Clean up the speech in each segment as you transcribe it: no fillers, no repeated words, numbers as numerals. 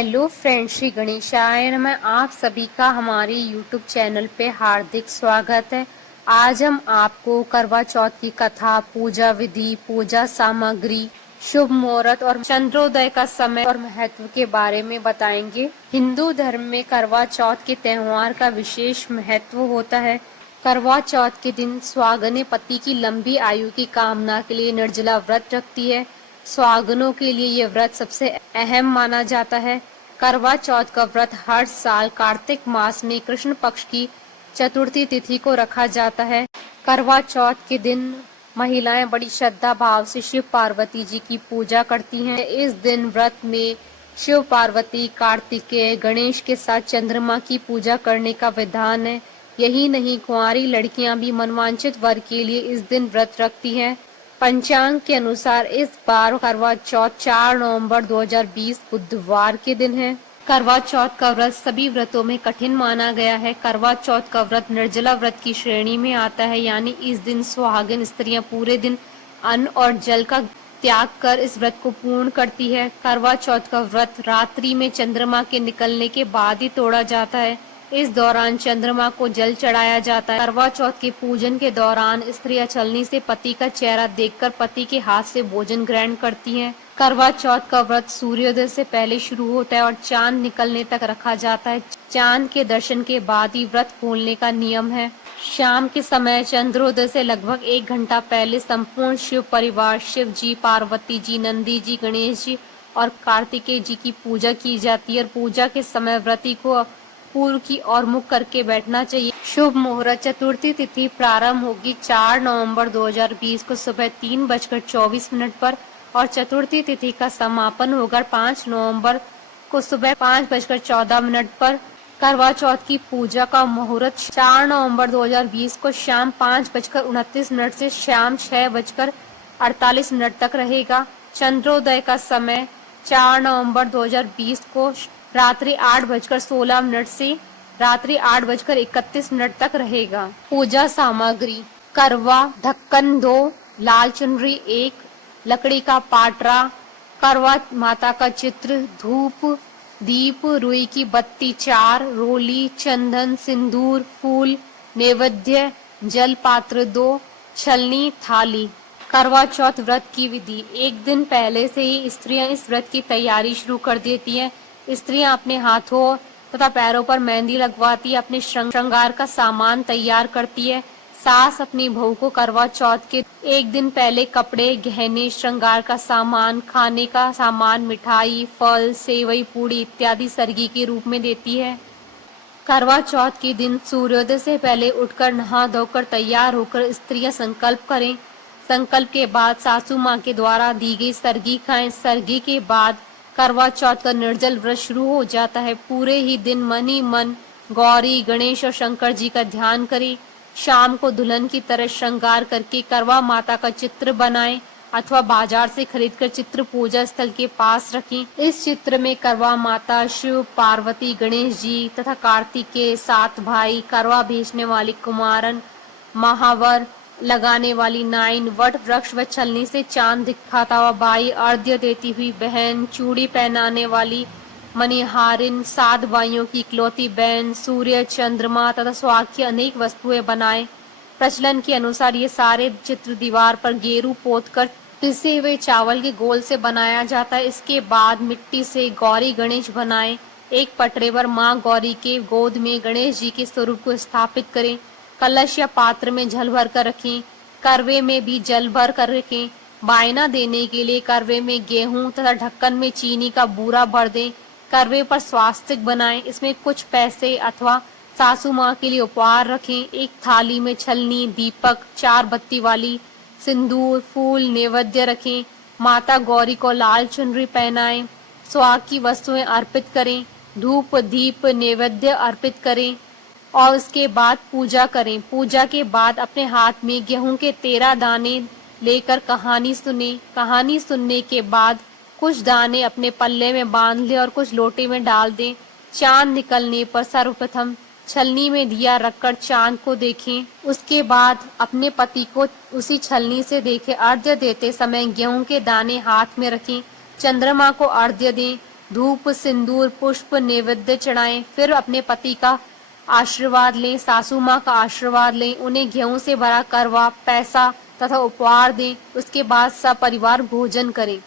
Hello friends, Shri गणेशाय नमः। आप सभी का हमारे यूट्यूब चैनल पे हार्दिक स्वागत है। आज हम आपको करवा चौथ की कथा, पूजा विधि, पूजा सामग्री, शुभ मुहूर्त और चंद्रोदय का समय और महत्व के बारे में बताएंगे। हिंदू धर्म में करवा चौथ के त्योहार का विशेष महत्व होता है। करवा चौथ के दिन सुहागिनें पति की लंबी आयु की कामना के लिए निर्जला व्रत रखती है। सुहागनों के लिए यह व्रत सबसे अहम माना जाता है। करवा चौथ का व्रत हर साल कार्तिक मास में कृष्ण पक्ष की चतुर्थी तिथि को रखा जाता है। करवा चौथ के दिन महिलाएं बड़ी श्रद्धा भाव से शिव पार्वती जी की पूजा करती हैं। इस दिन व्रत में शिव पार्वती, कार्तिकेय, गणेश के साथ चंद्रमा की पूजा करने का विधान है। यही नहीं, कुंवारी लड़कियां भी मनवांछित वर के लिए इस दिन व्रत रखती हैं। पंचांग के अनुसार इस बार करवा चौथ 4 नवंबर 2020 बुधवार के दिन है। करवा चौथ का व्रत सभी व्रतों में कठिन माना गया है। करवा चौथ का व्रत निर्जला व्रत की श्रेणी में आता है, यानी इस दिन सुहागिन स्त्रियां पूरे दिन अन्न और जल का त्याग कर इस व्रत को पूर्ण करती है। करवा चौथ का व्रत रात्रि में चंद्रमा के निकलने के बाद ही तोड़ा जाता है। इस दौरान चंद्रमा को जल चढ़ाया जाता है। करवा चौथ के पूजन के दौरान स्त्रियां छलनी से पति का चेहरा देखकर पति के हाथ से भोजन ग्रहण करती हैं। करवा चौथ का व्रत सूर्योदय से पहले शुरू होता है और चांद निकलने तक रखा जाता है। चांद के दर्शन के बाद ही व्रत खोलने का नियम है। शाम के समय चंद्रोदय से लगभग 1 घंटा पहले संपूर्ण शिव परिवार, शिव जी, पार्वती जी, नंदी जी, गणेश जी और कार्तिकेय जी की पूजा की जाती है और पूजा के समय व्रती को पूर्व की ओर मुख करके बैठना चाहिए। शुभ मुहूर्त चतुर्थी तिथि प्रारंभ होगी 4 नवंबर 2020 को सुबह 3:24 पर और चतुर्थी तिथि का समापन होगा 5 नवंबर को सुबह 5:14 पर। करवा चौथ की पूजा का मुहूर्त 4 नवंबर 2020 को शाम 5:29 से शाम 6:48 तक रहेगा। चंद्रोदय का समय 4 नवंबर 2020 को रात्रि 8:16 से रात्रि 8:31 तक रहेगा। पूजा सामग्री: करवा ढक्कन 2, लाल चुनरी 1, लकड़ी का पाटरा, करवा माता का चित्र, धूप, दीप, रुई की बत्ती 4, रोली, चंदन, सिंदूर, फूल, नैवेद्य, जल पात्र 2, छलनी, थाली। करवा चौथ व्रत की विधि: एक दिन पहले से ही स्त्रियां इस व्रत की तैयारी शुरू कर देती हैं। स्त्रियां अपने हाथों तथा पैरों पर मेहंदी लगवाती है, अपने श्रृंगार का सामान तैयार करती है। सास अपनी बहू को करवा चौथ के एक दिन पहले कपड़े, गहने, श्रृंगार का सामान, खाने का सामान, मिठाई, फल, सेवई, पूड़ी इत्यादि सरगी के रूप में देती है। करवा चौथ के दिन सूर्योदय से पहले उठकर नहा धोकर तैयार होकर स्त्रियां संकल्प करें। संकल्प के बाद सासू माँ के द्वारा दी गई सरगी खाएं। सरगी के बाद करवा चौथ का निर्जल व्रत शुरू हो जाता है। पूरे ही दिन मन ही मन गौरी, गणेश और शंकर जी का ध्यान करें। शाम को दुल्हन की तरह श्रृंगार करके करवा माता का चित्र बनाएं अथवा बाजार से खरीदकर चित्र पूजा स्थल के पास रखें। इस चित्र में करवा माता, शिव, पार्वती, गणेश जी तथा कार्तिकेय, 7 भाई, करवा भेजने वाली कुमारन, महावर लगाने वाली नाइन, वट वृक्ष व छलनी से चांद दिखाता हुआ भाई, अर्घ्य देती हुई बहन, चूड़ी पहनाने वाली मणिहारिन, 7 भाइयों की इकलौती बहन, सूर्य, चंद्रमा तथा सुहाग की अनेक वस्तुएं बनाएं। प्रचलन के अनुसार ये सारे चित्र दीवार पर गेरू पोत कर पिसे हुए चावल के गोल से बनाया जाता है। इसके बाद मिट्टी से गौरी गणेश बनाएं। एक पटरे पर माँ गौरी के गोद में गणेश जी के स्वरूप को स्थापित करें। कलश या पात्र में जल भर कर रखें। करवे में भी जल भर कर रखें। बायना देने के लिए करवे में गेहूं तथा ढक्कन में चीनी का बूरा भर दें। करवे पर स्वास्तिक बनाएं। इसमें कुछ पैसे अथवा सासू माँ के लिए उपहार रखें। एक थाली में छलनी, दीपक, 4 बत्ती वाली, सिंदूर, फूल, नैवेद्य रखें। माता गौरी को लाल चुनरी पहनाएं। सुहाग की वस्तुएं अर्पित करें। धूप, दीप, नैवेद्य अर्पित करें और उसके बाद पूजा करें। पूजा के बाद अपने हाथ में गेहूं के 13 दाने लेकर कहानी सुने। कहानी सुनने के बाद कुछ दाने अपने पल्ले में बांध ले और कुछ लोटे में डाल दें। चांद निकलने पर सर्वप्रथम छलनी में दिया रखकर चांद को देखें। उसके बाद अपने पति को उसी छलनी से देखें। अर्घ्य देते समय गेहूं के दाने हाथ में रखें। चंद्रमा को अर्घ्य दें। धूप सिंदूर पुष्प नैवेद्य चढ़ाएं, फिर अपने पति का आशीर्वाद लें, सासू माँ का आशीर्वाद लें, उन्हें गेहूं से भरा करवा, पैसा तथा उपहार दें। उसके बाद सब परिवार भोजन करें।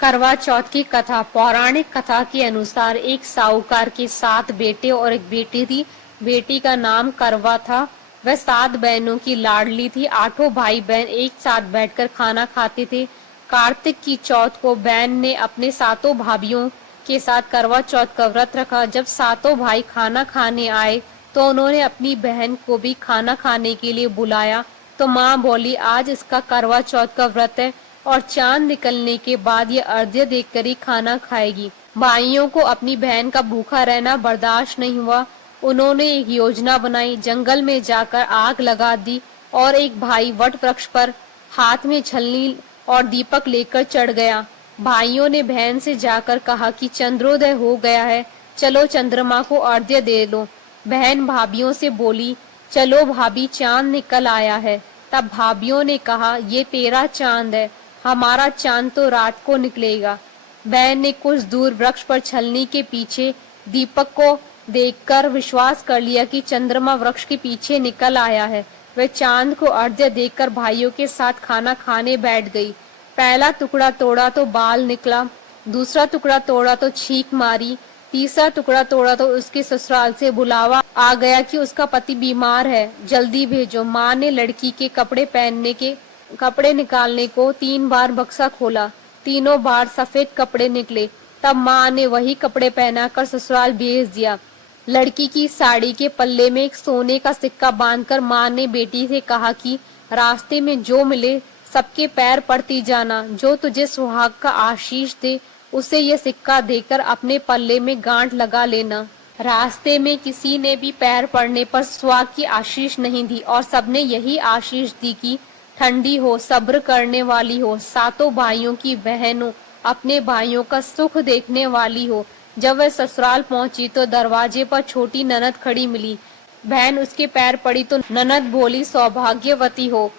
करवा चौथ की कथा। पौराणिक कथा के अनुसार एक साहूकार के 7 बेटे और एक बेटी थी। बेटी का नाम करवा था। वह 7 बहनों की लाडली थी। 8 भाई बहन एक साथ बैठकर खाना खाते थे। कार्तिक की चौथ को बहन ने अपने 7 भाभीियों के साथ करवा चौथ का व्रत रखा। जब 7 भाई खाना खाने आए तो उन्होंने अपनी बहन को भी खाना खाने के लिए बुलाया। तो माँ बोली, आज इसका करवा चौथ का व्रत है और चांद निकलने के बाद ये अर्घ्य देकर ही खाना खाएगी। भाइयों को अपनी बहन का भूखा रहना बर्दाश्त नहीं हुआ। उन्होंने एक योजना बनाई। जंगल में जाकर आग लगा दी और एक भाई वट वृक्ष पर हाथ में छलनी और दीपक लेकर चढ़ गया। भाइयों ने बहन से जाकर कहा कि चंद्रोदय हो गया है, चलो चंद्रमा को अर्घ्य दे लो। बहन भाभीियों से बोली, चलो भाभी, चांद निकल आया है। तब भाभीियों ने कहा, ये तेरा चांद है, हमारा चांद तो रात को निकलेगा। बहन ने कुछ दूर वृक्ष पर छलनी के पीछे दीपक को देखकर विश्वास कर लिया कि चंद्रमा वृक्ष के पीछे निकल आया है। वह चांद को अर्घ्य देकर भाइयों के साथ खाना खाने बैठ गई। पहला टुकड़ा तोड़ा तो बाल निकला, दूसरा टुकड़ा तोड़ा तो छींक मारी, तीसरा टुकड़ा तोड़ा तो उसके ससुराल से बुलावा आ गया कि उसका पति बीमार है, जल्दी भेजो। माँ ने लड़की के कपड़े निकालने को 3 बार बक्सा खोला। तीनों बार सफेद कपड़े निकले। तब माँ ने वही कपड़े पहनाकर ससुराल भेज दिया। लड़की की साड़ी के पल्ले में एक सोने का सिक्का बांधकर माँ ने बेटी से कहा कि रास्ते में जो मिले सबके पैर पड़ती जाना। जो तुझे सुहाग का आशीष दे उसे ये सिक्का देकर अपने पल्ले में गांठ लगा लेना। रास्ते में किसी ने भी पैर पड़ने पर सुहाग की आशीष नहीं दी और सबने यही आशीष दी कि ठंडी हो, सब्र करने वाली हो, 7 भाइयों की बहनों, अपने भाइयों का सुख देखने वाली हो। जब वह ससुराल पहुंची तो दरवाजे पर छोटी ननद खड़ी मिली। बहन उसके पैर पड़ी तो ननद बोली, सौभाग्यवती हो,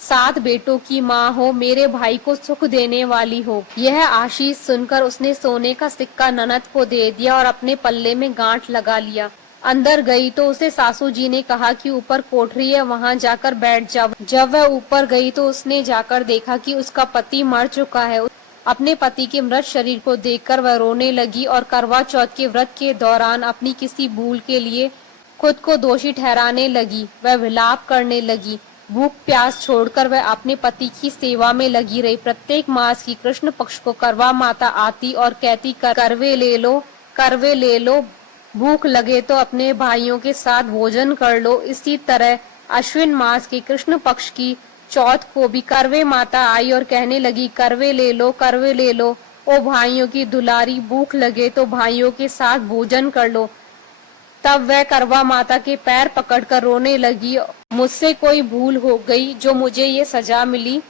7 बेटों की माँ हो, मेरे भाई को सुख देने वाली हो। यह आशीष सुनकर उसने सोने का सिक्का ननद को दे दिया और अपने पल्ले में गांठ लगा लिया। अंदर गई तो उसे सासू जी ने कहा कि ऊपर कोठरी है, वहां जाकर बैठ जाओ। जब वह ऊपर गई तो उसने जाकर देखा कि उसका पति मर चुका है। अपने पति के मृत शरीर को देखकर वह रोने लगी और करवा चौथ के व्रत के दौरान अपनी किसी भूल के लिए खुद को दोषी ठहराने लगी। वह विलाप करने लगी। भूख प्यास छोड़कर वह अपने पति की सेवा में लगी रही। प्रत्येक मास की कृष्ण पक्ष को करवा माता आती और कहती, करवे ले लो, करवे ले लो, भूख लगे तो अपने भाइयों के साथ भोजन कर लो। इसी तरह अश्विन मास के कृष्ण पक्ष की चौथ को भी करवे माता आई और कहने लगी, करवे ले लो, करवे ले लो, ओ भाइयों की दुलारी, भूख लगे तो भाइयों के साथ भोजन कर लो। तब वह करवा माता के पैर पकड़कर रोने लगी, मुझसे कोई भूल हो गई जो मुझे ये सजा मिली।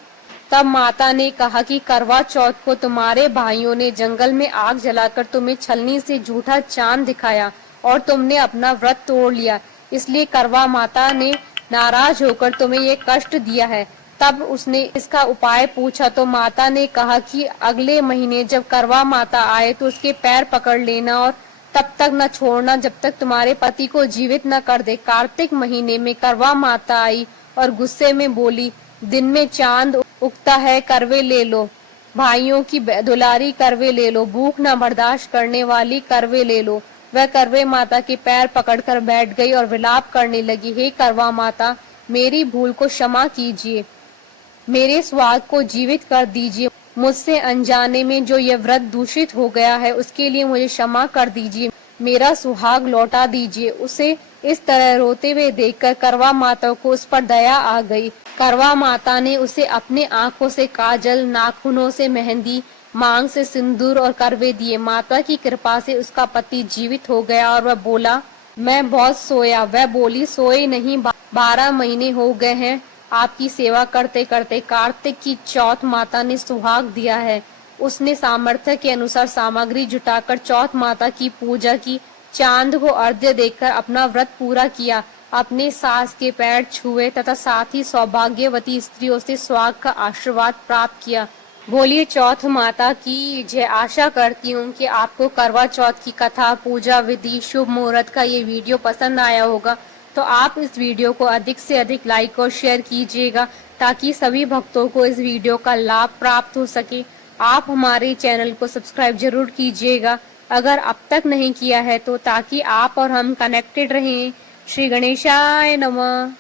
तब माता ने कहा कि करवा चौथ को तुम्हारे भाइयों ने जंगल में आग जलाकर तुम्हें छलनी से झूठा चांद दिखाया और तुमने अपना व्रत तोड़ लिया, इसलिए करवा माता ने नाराज होकर तुम्हें ये कष्ट दिया है। तब उसने इसका उपाय पूछा तो माता ने कहा कि अगले महीने जब करवा माता आए तो उसके पैर पकड़ लेना और तब तक न छोड़ना जब तक तुम्हारे पति को जीवित न कर दे। कार्तिक महीने में करवा माता आई और गुस्से में बोली, दिन में चांद उगता है, करवे ले लो, भाइयों की दुलारी, करवे ले लो, भूख न बर्दाश्त करने वाली, करवे ले लो। वह करवे माता के पैर पकड़कर बैठ गई और विलाप करने लगी, हे करवा माता, मेरी भूल को क्षमा कीजिए, मेरे स्वाद को जीवित कर दीजिए। मुझसे अनजाने में जो यह व्रत दूषित हो गया है उसके लिए मुझे क्षमा कर दीजिए, मेरा सुहाग लौटा दीजिए। उसे इस तरह रोते हुए देखकर करवा माता को उस पर दया आ गई। करवा माता ने उसे अपने आंखों से काजल, नाखूनों से मेहंदी, मांग से सिंदूर और करवे दिए। माता की कृपा से उसका पति जीवित हो गया और वह बोला, मैं बहुत सोया। वह बोली, सोए नहीं, 12 महीने हो गए हैं आपकी सेवा करते करते। कार्तिक की चौथ माता ने सुहाग दिया है। उसने सामर्थ्य के अनुसार सामग्री जुटाकर चौथ माता की पूजा की, चांद को अर्घ्य देकर अपना व्रत पूरा किया, अपने सास के पैर छुए तथा साथ ही सौभाग्यवती स्त्रियों से सुहाग का आशीर्वाद प्राप्त किया। बोलिए चौथ माता की जय। आशा करती हूँ कि आपको करवा चौथ की कथा, पूजा विधि, शुभ मुहूर्त का ये वीडियो पसंद आया होगा। तो आप इस वीडियो को अधिक से अधिक लाइक और शेयर कीजिएगा ताकि सभी भक्तों को इस वीडियो का लाभ प्राप्त हो सके। आप हमारे चैनल को सब्सक्राइब जरूर कीजिएगा अगर अब तक नहीं किया है तो, ताकि आप और हम कनेक्टेड रहें। श्री गणेशाय नमः।